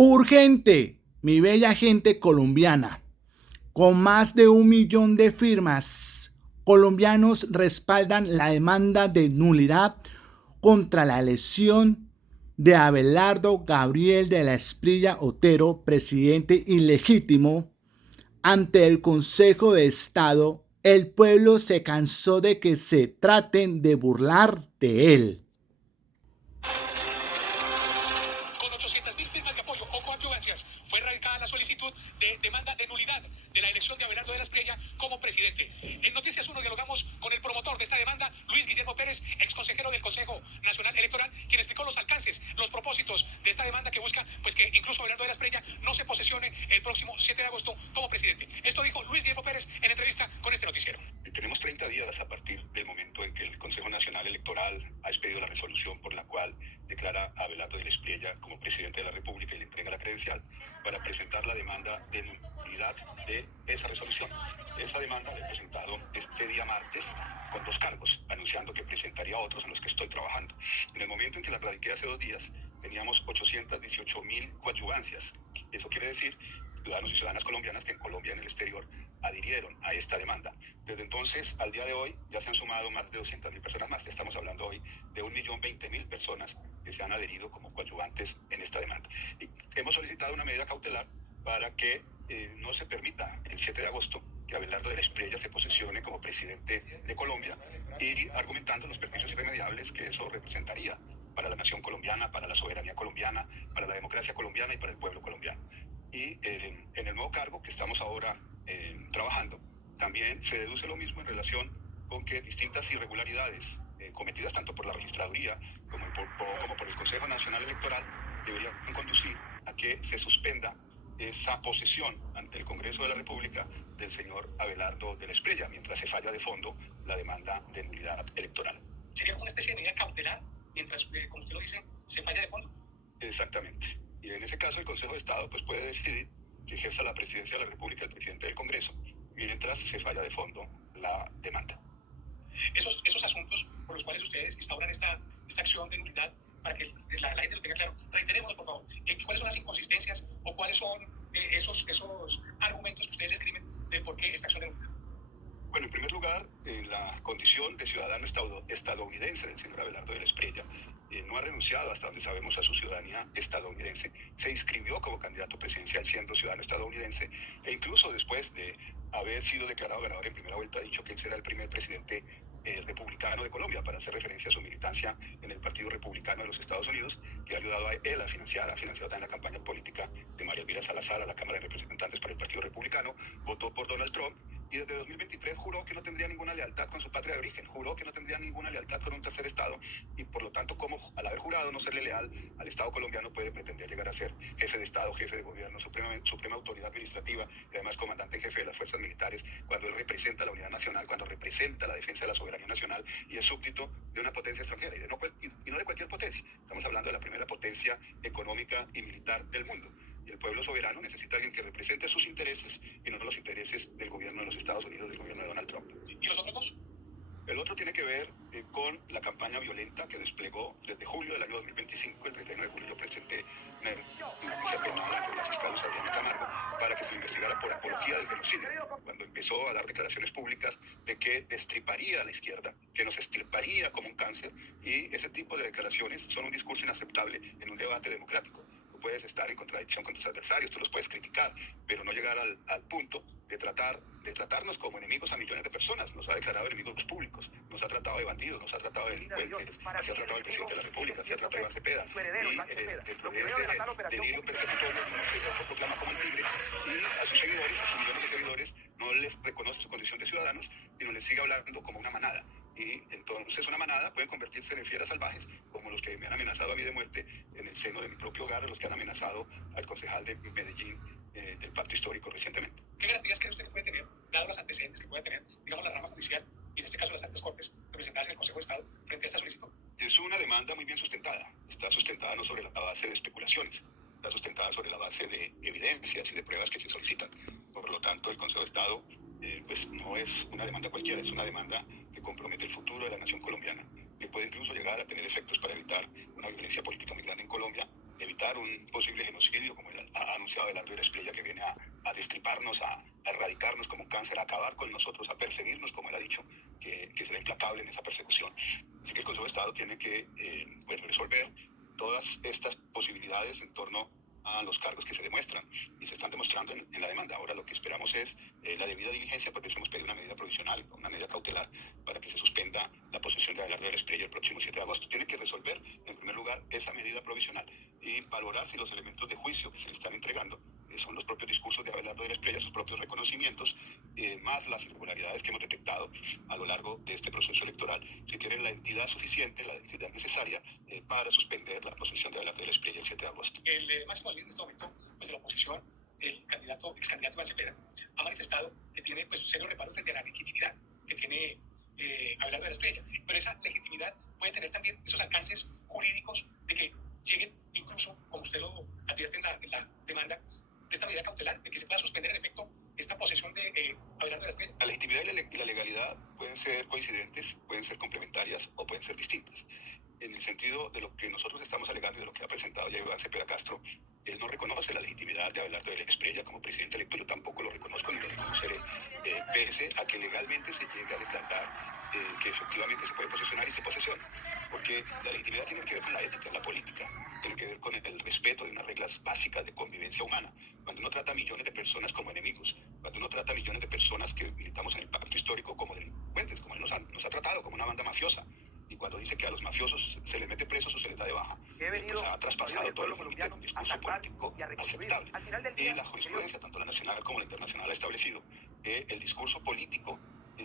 Urgente, mi bella gente colombiana. Con más de 1 millón de firmas, colombianos respaldan la demanda de nulidad contra la elección de Abelardo Gabriel de la Espriella Otero, presidente ilegítimo. Ante el Consejo de Estado, el pueblo se cansó de que se traten de burlar de él. Con 800.000 firmas de apoyo o coadyuvancias, fue radicada la solicitud de demanda de nulidad de la elección de Abelardo de la Espriella como presidente. En Noticias 1 dialogamos con el promotor de esta demanda, Luis Guillermo Pérez, exconsejero del Consejo Nacional Electoral, quien explicó los alcances, los propósitos de esta demanda que busca pues que incluso Abelardo de la Espriella no se posesione el próximo 7 de agosto como presidente. Esto dijo Luis Guillermo Pérez en entrevista con este noticiero. Tenemos 30 días a partir del momento en que el Consejo Nacional Electoral ha expedido la resolución por la cual declara a Abelardo de la Espriella como presidente de la República y le entrega la credencial para presentar la demanda de nulidad de esa resolución. Esa demanda la he presentado este día martes con 2 cargos, anunciando que presentaría otros en los que estoy trabajando. En el momento en que la radiqué hace 2 días, teníamos 818.000 coadyuvancias. Eso quiere decir ciudadanos y ciudadanas colombianas que en Colombia y en el exterior adhirieron a esta demanda. Desde entonces al día de hoy ya se han sumado más de 200.000 personas más. Estamos hablando hoy de 1.020.000 personas que se han adherido como coadyuvantes en esta demanda. Y hemos solicitado una medida cautelar para que no se permita el 7 de agosto que Abelardo de la Espriella se posesione como presidente de Colombia, y argumentando los perjuicios irremediables que eso representaría para la nación colombiana, para la soberanía colombiana, para la democracia colombiana y para el pueblo colombiano. Y en el nuevo cargo que estamos ahora trabajando, también se deduce lo mismo en relación con que distintas irregularidades cometidas tanto por la registraduría como por el Consejo Nacional Electoral deberían conducir a que se suspenda esa posesión ante el Congreso de la República del señor Abelardo de la Espriella, mientras se falla de fondo la demanda de nulidad electoral. ¿Sería como una especie de medida cautelar mientras, como usted lo dice, se falla de fondo? Exactamente. Y en ese caso el Consejo de Estado pues puede decidir que ejerza la presidencia de la República el presidente del Congreso, mientras se falla de fondo la demanda. Esos asuntos por los cuales ustedes instauran esta acción de nulidad, para que la gente lo tenga claro, reiterémonos por favor, cuáles son las inconsistencias o cuáles son esos argumentos que ustedes escriben de por qué esta acción de nulidad. Bueno, en primer lugar, la condición de ciudadano estadounidense del señor Abelardo de la Espriella no ha renunciado, hasta donde sabemos, a su ciudadanía estadounidense. Se inscribió como candidato presidencial siendo ciudadano estadounidense, e incluso después de haber sido declarado ganador en primera vuelta ha dicho que él será el primer presidente republicano de Colombia, para hacer referencia a su militancia en el Partido Republicano de los Estados Unidos, que ha ayudado a él ha financiado también la campaña política de María Elvira Salazar a la Cámara de Representantes para el Partido Republicano, votó por Donald Trump, y desde 2023 juró que no tendría ninguna lealtad con su patria de origen, juró que no tendría ninguna lealtad con un tercer Estado, y por lo tanto, como al haber jurado no serle leal al Estado colombiano, puede pretender llegar a ser jefe de Estado, jefe de gobierno, suprema autoridad administrativa, y además comandante en jefe de las fuerzas militares, cuando él representa la unidad nacional, cuando representa la defensa de la soberanía nacional, y es súbdito de una potencia extranjera, y no de cualquier potencia. Estamos hablando de la primera potencia económica y militar del mundo. Y el pueblo soberano necesita a alguien que represente sus intereses y no los intereses del gobierno de los Estados Unidos, del gobierno de Donald Trump. ¿Y los otros dos? El otro tiene que ver con la campaña violenta que desplegó desde julio del año 2025. El 31 de julio yo presenté una denuncia penal ante la fiscal Adriana Camargo para que se investigara por apología del genocidio, cuando empezó a dar declaraciones públicas de que destriparía a la izquierda, que nos extirparía como un cáncer, y ese tipo de declaraciones son un discurso inaceptable en un debate democrático. Tú puedes estar en contradicción con tus adversarios, tú los puedes criticar, pero no llegar al punto de tratarnos como enemigos a millones de personas. Nos ha declarado enemigos públicos, nos ha tratado de bandidos, nos ha tratado de delincuentes, así ha tratado al presidente de la República, así ha tratado a Iván Cepeda, y dentro de ese delirio persecutorio que se proclama como el tigre, y a sus seguidores, a sus millones de seguidores, no les reconoce su condición de ciudadanos, sino les sigue hablando como una manada. Y entonces una manada puede convertirse en fieras salvajes, como los que me han amenazado a mí de muerte en el seno de mi propio hogar, los que han amenazado al concejal de Medellín del Pacto Histórico recientemente. ¿Qué garantías cree usted que puede tener, dado los antecedentes que puede tener, digamos, la rama judicial, y en este caso las altas cortes, representadas en el Consejo de Estado, frente a esta solicitud? Es una demanda muy bien sustentada. Está sustentada no sobre la base de especulaciones, está sustentada sobre la base de evidencias y de pruebas que se solicitan. Por lo tanto, el Consejo de Estado pues no es una demanda cualquiera, es una demanda que compromete el futuro de la nación colombiana, que puede incluso llegar a tener efectos para evitar una violencia política muy grande en Colombia, evitar un posible genocidio, como ha anunciado Abelardo de la Espriella, que viene a destriparnos, a erradicarnos como un cáncer, a acabar con nosotros, a perseguirnos, como él ha dicho, que será implacable en esa persecución. Así que el Consejo de Estado tiene que resolver todas estas posibilidades en torno a los cargos que se demuestran y se están demostrando en la demanda. Ahora lo que esperamos es la debida diligencia, por eso hemos pedido una medida provisional, una medida cautelar, para que se suspenda la posesión de Abelardo de la Espriella el próximo 7 de agosto. Tiene que resolver, en primer lugar, esa medida provisional y valorar si los elementos de juicio que se le están entregando son los propios discursos de Abelardo de la Espriella, sus propios reconocimientos, más las irregularidades que hemos detectado a lo largo de este proceso electoral, si tienen la entidad suficiente, la entidad necesaria para suspender la posesión de Abelardo de la Espriella el 7 de agosto. El máximo líder en este momento pues, de la oposición, el ex candidato Iván Cepeda, ha manifestado que tiene pues, serios reparos frente a la legitimidad que tiene Abelardo de la Espriella. Pero esa legitimidad puede tener también esos alcances jurídicos de que lleguen incluso, como usted lo advierte en la demanda, de esta medida cautelar, de que se pueda suspender en efecto esta posesión de Abelardo de la Espriella. La legitimidad y la legalidad pueden ser coincidentes, pueden ser complementarias o pueden ser distintas. En el sentido de lo que nosotros estamos alegando y de lo que ha presentado ya Iván Cepeda Castro, él no reconoce la legitimidad de Abelardo de la Espriella como presidente electo. Yo tampoco lo reconozco ni lo reconoceré, pese a que legalmente se llegue a declarar que efectivamente se puede posesionar y se posesiona. Porque la legitimidad tiene que ver con la ética, la política, tiene que ver con el respeto de unas reglas básicas de convivencia humana. Cuando uno trata a millones de personas como enemigos, cuando uno trata a millones de personas que militamos en el pacto histórico como delincuentes, como él nos ha tratado, como una banda mafiosa, y cuando dice que a los mafiosos se les mete presos o se les da de baja, pues ha traspasado todos los límites de un discurso político aceptable. Y la jurisprudencia, tanto la nacional como la internacional, ha establecido que el discurso político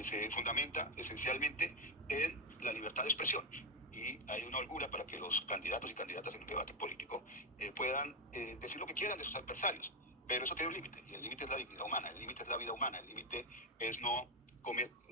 se fundamenta esencialmente en la libertad de expresión. Y hay una holgura para que los candidatos y candidatas en un debate político puedan decir lo que quieran de sus adversarios. Pero eso tiene un límite, y el límite es la dignidad humana, el límite es la vida humana, el límite es no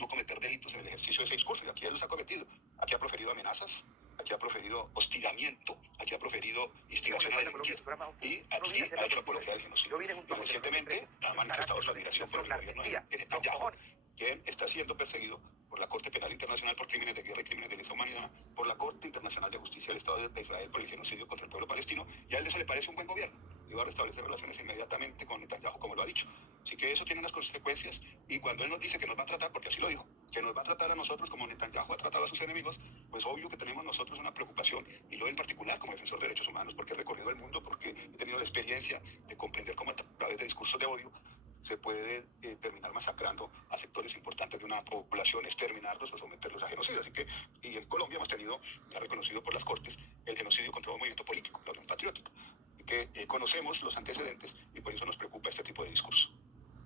cometer delitos en el ejercicio de ese discurso, y aquí él los ha cometido. Aquí ha proferido amenazas, aquí ha proferido hostigamiento, aquí ha proferido instigación a delinquir, y aquí ha hecho apología del genocidio. Y recientemente ha manifestado su admiración por el gobierno de Netanyahu, quien está siendo perseguido por la Corte Penal Internacional por crímenes de guerra y crímenes de lesa humanidad, por la Corte Internacional de Justicia del Estado de Israel por el genocidio contra el pueblo palestino, y a él eso le parece un buen gobierno, y va a restablecer relaciones inmediatamente con Netanyahu, como lo ha dicho. Así que eso tiene unas consecuencias, y cuando él nos dice que nos va a tratar, porque así lo dijo, que nos va a tratar a nosotros como Netanyahu ha tratado a sus enemigos, pues obvio que tenemos nosotros una preocupación, y yo en particular como defensor de derechos humanos, porque he recorrido el mundo, porque he tenido la experiencia de comprender cómo a través de discursos de odio se puede terminar masacrando a sectores importantes de una población, exterminarlos o someterlos a genocidio. Así que, y en Colombia hemos tenido, ya reconocido por las Cortes, el genocidio contra un movimiento político, la Unión Patriótica, que conocemos los antecedentes y por eso nos preocupa este tipo de discurso.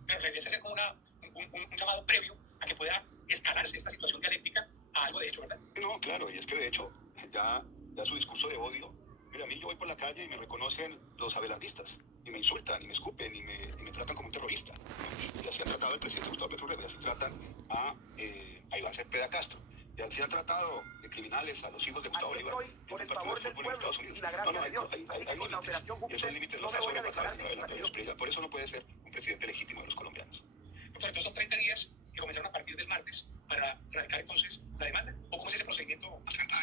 La idea es hacer como un llamado previo a que pueda escalarse esta situación dialéctica a algo de hecho, ¿verdad? No, claro, y es que de hecho ya su discurso de odio. Mira, a mí yo voy por la calle y me reconocen los abelardistas, y me insultan, y me escupen, y me tratan como un terrorista. Y así han tratado al presidente Gustavo Petro, y así tratan a Iván Cepeda Castro. Y así han tratado de criminales a los hijos de Gustavo Bolívar por el favor del pueblo y la gracia de Dios. Hay límites, y esos límites los ha sobrepasado el señor Abelardo de la Espriella. Por eso no puede ser un presidente legítimo de los colombianos. Doctor, entonces son 30 días que comenzaron a partir del martes para radicar entonces la demanda. ¿O cómo es ese procedimiento? Los 30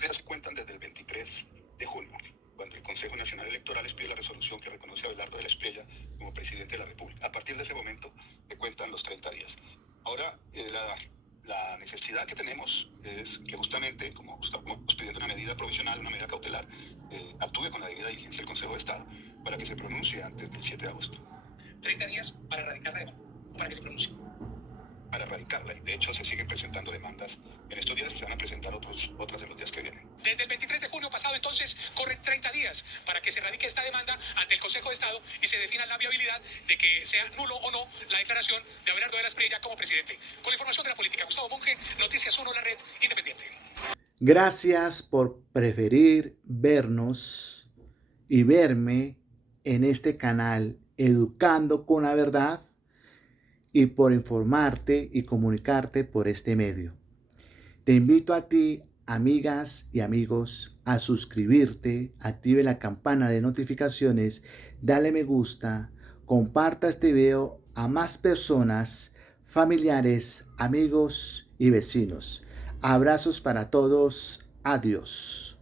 días se cuentan desde el 23 de junio, cuando el Consejo Nacional Electoral expide la resolución que reconoce a Abelardo de la Espriella como presidente de la República. A partir de ese momento se cuentan los 30 días. Ahora, la necesidad que tenemos es que justamente, como estamos pidiendo una medida provisional, una medida cautelar, actúe con la debida diligencia el Consejo de Estado para que se pronuncie antes del 7 de agosto. 30 días para radicar la demanda, para que se pronuncie. Para erradicarla, y de hecho se siguen presentando demandas en estos días y se van a presentar otras en los días que vienen. Desde el 23 de junio pasado, entonces, corren 30 días para que se radique esta demanda ante el Consejo de Estado y se defina la viabilidad de que sea nulo o no la declaración de Abelardo de la Espriella como presidente. Con la información de la política, Gustavo Monge, Noticias 1, la red independiente. Gracias por preferir vernos y verme en este canal Educando con la Verdad, y por informarte y comunicarte por este medio. Te invito a ti, amigas y amigos, a suscribirte, active la campana de notificaciones, dale me gusta, comparta este video a más personas, familiares, amigos y vecinos. Abrazos para todos. Adiós.